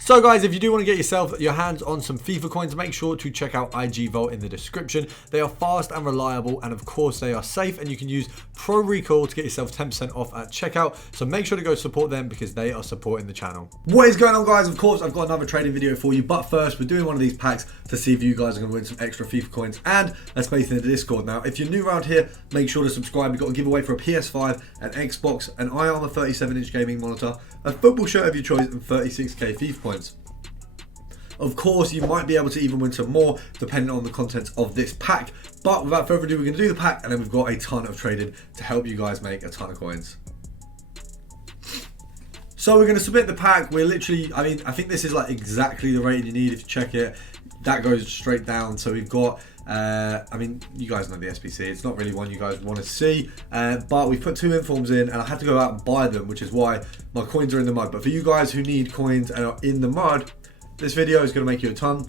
So guys, if you do want to get your hands on some FIFA coins, make sure to check out IG Vault in the description. They are fast and reliable, and of course they are safe, and you can use Pro Recall to get yourself 10% off at checkout. So make sure to go support them because they are supporting the channel. What is going on, guys? Of course, I've got another trading video for you, but first we're doing one of these packs to see if you guys are going to win some extra FIFA coins, and let's face it, in the Discord. Now, if you're new around here, make sure to subscribe. We've got a giveaway for a PS5, an Xbox, an iArmor 37-inch gaming monitor, a football shirt of your choice, and 36k FIFA points. Of course, you might be able to even win some more depending on the contents of this pack. But without further ado, we're going to do the pack, and then we've got a ton of trading to help you guys make a ton of coins. So we're going to submit the pack. We're literally, I think this is like exactly the rating you need. If you check it, that goes straight down. So we've got, you guys know the SBC. It's not really one you guys want to see, but we've put 2 informs in, and I had to go out and buy them, which is why my coins are in the mud. But for you guys who need coins and are in the mud, this video is going to make you a ton.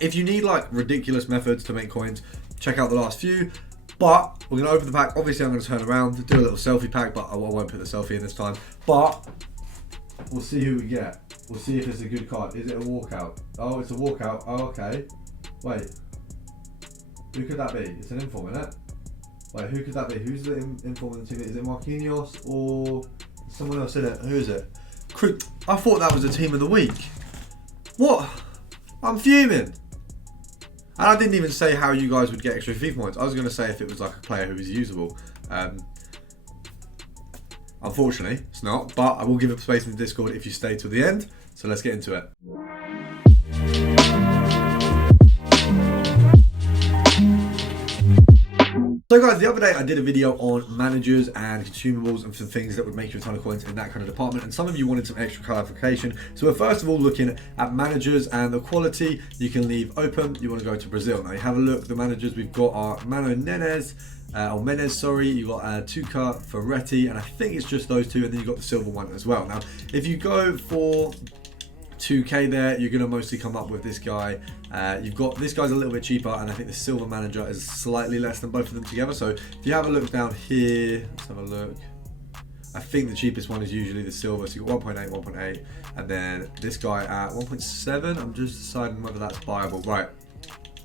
If you need like ridiculous methods to make coins, check out the last few. But we're going to open the pack. Obviously, I'm going to turn around, do a little selfie pack, but I won't put the selfie in this time. But we'll see who we get. We'll see if it's a good card. Is it a walkout? Oh, it's a walkout. Oh, okay. Wait. Who could that be? It's an inform, isn't it? Wait, who could that be? Who's the inform in the team? Is it Marquinhos or someone else in it? Who is it? I thought that was the team of the week. What? I'm fuming. And I didn't even say how you guys would get extra FIFA points. I was going to say if it was like a player who was usable. Unfortunately, it's not. But I will give a space in the Discord if you stay till the end. So let's get into it. So guys, the other day I did a video on managers and consumables and some things that would make you a ton of coins in that kind of department, and some of you wanted some extra clarification. So we're first of all looking at managers and the quality you can leave open. You want to go to Brazil. Now you have a look, the managers we've got are Mano Menezes, you got Tuca, Ferretti, and I think it's just those two, and then you've got the silver one as well. Now if you go for 2k there, you're going to mostly come up with this guy. You've got this guy's a little bit cheaper, and I think the silver manager is slightly less than both of them together. So if you have a look down here, let's have a look. I think the cheapest one is usually the silver. So you've got 1.8, 1.8, and then this guy at 1.7. I'm just deciding whether that's buyable. Right.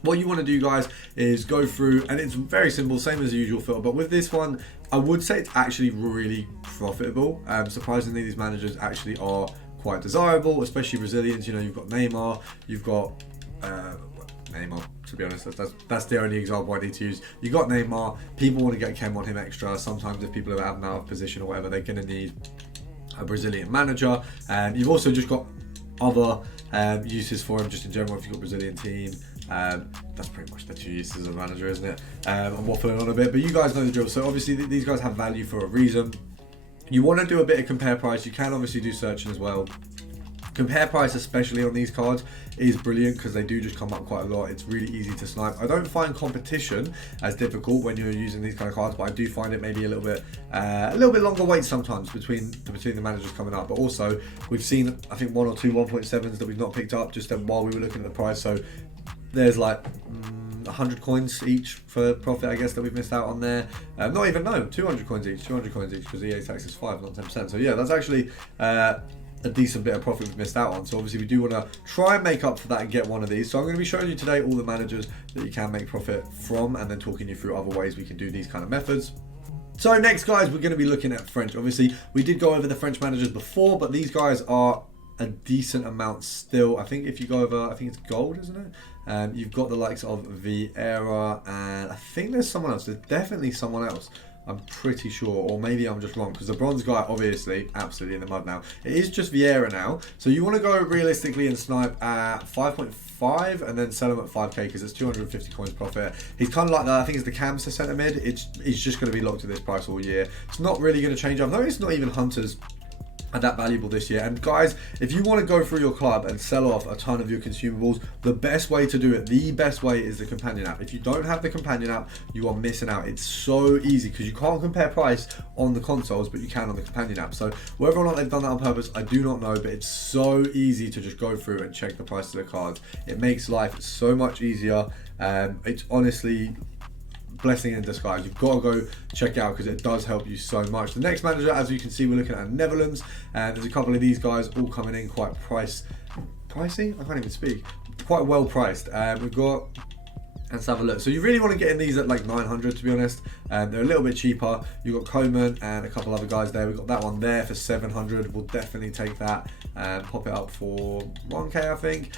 What you want to do, guys, is go through, and it's very simple, same as the usual filter, but with this one, I would say it's actually really profitable. Surprisingly, these managers actually are quite desirable, especially Brazilians. You know, you've got Neymar, you've got Neymar, to be honest, that's the only example I need to use. You've got Neymar, people want to get chem on him extra. Sometimes if people have him out of position or whatever, they're going to need a Brazilian manager. And you've also just got other uses for him just in general. If you've got a Brazilian team, that's pretty much the 2 uses as a manager, isn't it? I'm waffling on a bit, but you guys know the drill. So obviously these guys have value for a reason. You want to do a bit of compare price. You can obviously do searching as well. Compare price, especially on these cards, is brilliant because they do just come up quite a lot. It's really easy to snipe. I don't find competition as difficult when you're using these kind of cards, but I do find it maybe a little bit longer wait sometimes between the managers coming up. But also, we've seen, I think, 1 or 2 1.7s that we've not picked up just while we were looking at the price. So there's like 100 coins each for profit, I guess, that we've missed out on there. 200 coins each, because EA tax is 5, not 10%. So yeah, that's actually a decent bit of profit we've missed out on. So obviously we do want to try and make up for that and get one of these. So I'm going to be showing you today all the managers that you can make profit from, and then talking you through other ways we can do these kind of methods. So next, guys, we're going to be looking at French. Obviously we did go over the French managers before, but these guys are a decent amount still. I think if you go over, I think it's gold, isn't it? You've got the likes of Vieira, and I think there's someone else. There's definitely someone else, I'm pretty sure, or maybe I'm just wrong, because the bronze guy, obviously, absolutely in the mud now. It is just Vieira now. So you want to go realistically and snipe at 5.5 and then sell him at 5k, because it's 250 coins profit. He's kind of like that. I think it's the Camster centre mid. He's just going to be locked at this price all year. It's not really going to change. I've noticed not even Hunters are that valuable this year. And guys, if you want to go through your club and sell off a ton of your consumables, the best way to do it, the best way, is the companion app. If you don't have the companion app, you are missing out. It's so easy because you can't compare price on the consoles, but you can on the companion app. So whether or not they've done that on purpose, I do not know, but it's so easy to just go through and check the price of the cards. It makes life so much easier. It's honestly blessing in disguise. You've got to go check it out because it does help you so much. The next manager, as you can see, we're looking at Netherlands, and there's a couple of these guys all coming in quite price pricey. I can't even speak. Quite well priced. We've got. Let's have a look. So you really want to get in these at like 900, to be honest. They're a little bit cheaper. You've got Coleman and a couple other guys there. We've got that one there for 700. We'll definitely take that and pop it up for 1k, I think.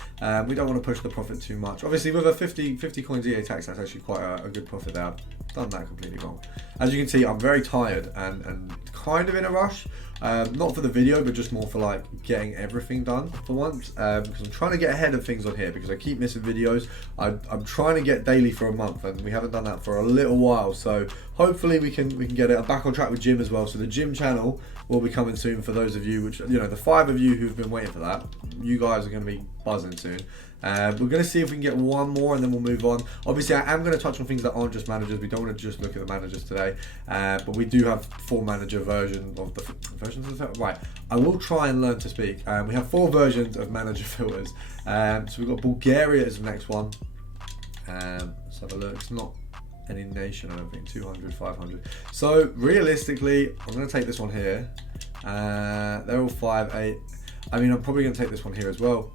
We don't want to push the profit too much. Obviously, with a 50 coins EA tax, that's actually quite a good profit there. I've done that completely wrong. As you can see, I'm very tired and kind of in a rush. Not for the video, but just more for like getting everything done for once, because I'm trying to get ahead of things on here because I keep missing videos. I'm trying to get daily for a month, and we haven't done that for a little while, so hopefully we can get it. I'm back on track with gym as well, so the gym channel will be coming soon for those of you, which, you know, the 5 of you who've been waiting for that. You guys are going to be buzzing soon. We're going to see if we can get one more and then we'll move on. Obviously, I am going to touch on things that aren't just managers. We don't want to just look at the managers today, but we do have 4 manager versions of the right. I will try and learn to speak. We have 4 versions of manager filters. So we've got Bulgaria as the next one. Let's have a look. It's not any nation, I don't think. 200, 500. So realistically, I'm going to take this one here. They're all 5, 8. I mean, I'm probably going to take this one here as well,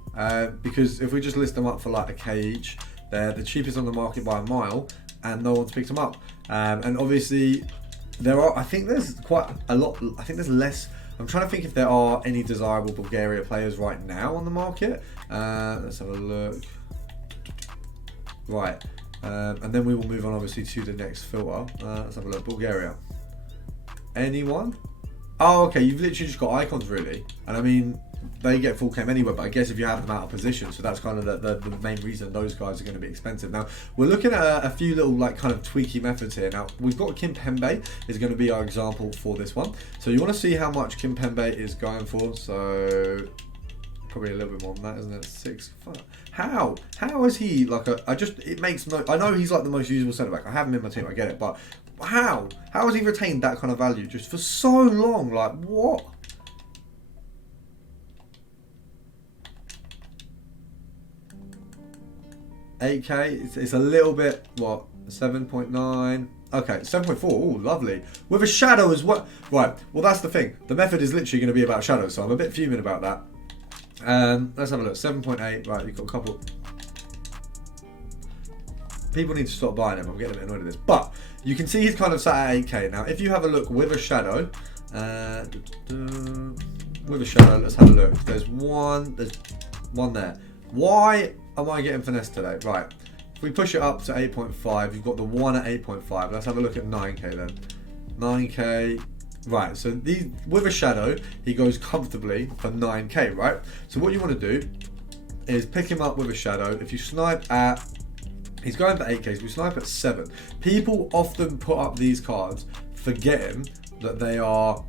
because if we just list them up for like a K each, they're the cheapest on the market by a mile, and no one's picked them up. And obviously, I think there's quite a lot. I think there's less. I'm trying to think if there are any desirable Bulgaria players right now on the market. Let's have a look. Right, and then we will move on obviously to the next filter. Let's have a look. Bulgaria. Anyone? Oh, okay. You've literally just got icons, really, and I mean, they get full chem anyway, but I guess if you have them out of position, so that's kind of the main reason those guys are going to be expensive. Now, we're looking at a few little like kind of tweaky methods here. Now, we've got Kimpembe is going to be our example for this one. So you want to see how much Kimpembe is going for. So probably a little bit more than that, isn't it? 6. How is he like it makes no, I know he's like the most usable centre back. I have him in my team, I get it, but how has he retained that kind of value just for so long? Like, what? $8K, it's a little bit, what, 7.9, okay, 7.4, oh, lovely. With a shadow as well. Right, well, that's the thing. The method is literally going to be about shadows, so I'm a bit fuming about that. Let's have a look, 7.8, right, you've got a couple. People need to stop buying them, I'm getting a bit annoyed at this. But, you can see he's kind of sat at 8K. Now, if you have a look with a shadow, let's have a look. There's one there. Why am I getting finessed today? Right, if we push it up to 8.5, you've got the one at 8.5. Let's have a look at 9K then. 9K, right, so these, with a shadow, he goes comfortably for 9K, right? So what you want to do is pick him up with a shadow. If you snipe at, he's going for 8K, so we snipe at 7. People often put up these cards forgetting that they are,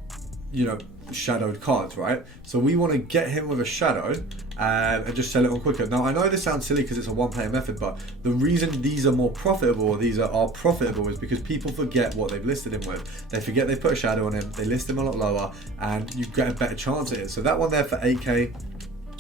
you know, shadowed cards, right? So we want to get him with a shadow and just sell it on quicker. Now, I know this sounds silly because it's a one-player method, but the reason these are more profitable, or these are profitable, is because people forget what they've listed him with. They forget they've put a shadow on him, they list him a lot lower, and you get a better chance at it. So that one there for 8K,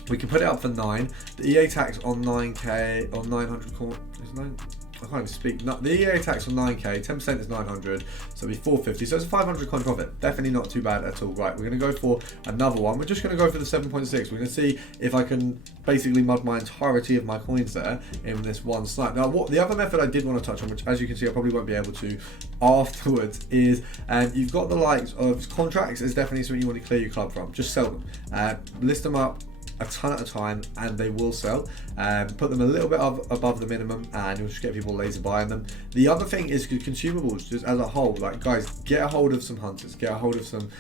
we can put it up for 9. The EA tax on 9K, on 900 coins, is 9? I can't even speak. No, the EA tax on 9K, 10% is 900, so it'll be 450. So it's a 500 coin profit. Definitely not too bad at all. Right, we're going to go for another one. We're just going to go for the 7.6. We're going to see if I can basically mud my entirety of my coins there in this one snipe. Now, what the other method I did want to touch on, which as you can see I probably won't be able to afterwards, is you've got the likes of contracts. Is definitely something you want to clear your club from. Just sell them. List them up a ton at a time and they will sell. Put them a little bit above the minimum and you'll just get people laser buying them. The other thing is consumables, just as a whole. Like, guys, get a hold of some hunters, get a hold of some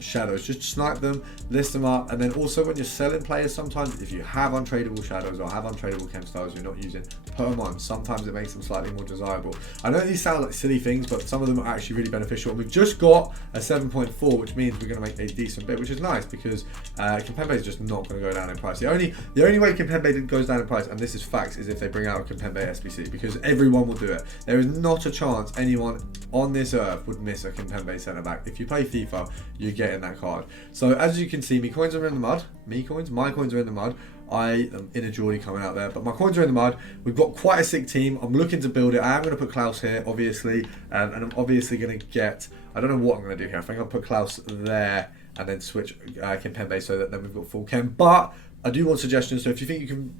shadows, just snipe them, list them up, and then also when you're selling players, sometimes if you have untradeable shadows or have untradeable chem styles you're not using, put them on. Sometimes it makes them slightly more desirable. I know these sound like silly things, but some of them are actually really beneficial. And we've just got a 7.4, which means we're going to make a decent bit, which is nice because Kimpembe is just not going to go down in price. The only way Kimpembe goes down in price, and this is facts, is if they bring out a Kimpembe SBC, because everyone will do it. There is not a chance anyone on this earth would miss a Kimpembe centre back. If you play FIFA, you're getting that card. So as you can see, my coins are in the mud. My coins are in the mud. I am in a Geordie coming out there, but my coins are in the mud. We've got quite a sick team. I'm looking to build it. I am going to put Klaus here, obviously, and I'm obviously going to get, I don't know what I'm going to do here. I think I'll put Klaus there and then switch Kimpembe so that then we've got full chem. But I do want suggestions. So if you think you can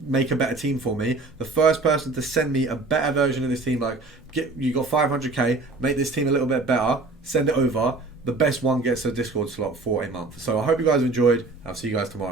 make a better team for me, the first person to send me a better version of this team, like you got 500k, make this team a little bit better, send it over. The best one gets a Discord slot for a month. So I hope you guys enjoyed. I'll see you guys tomorrow.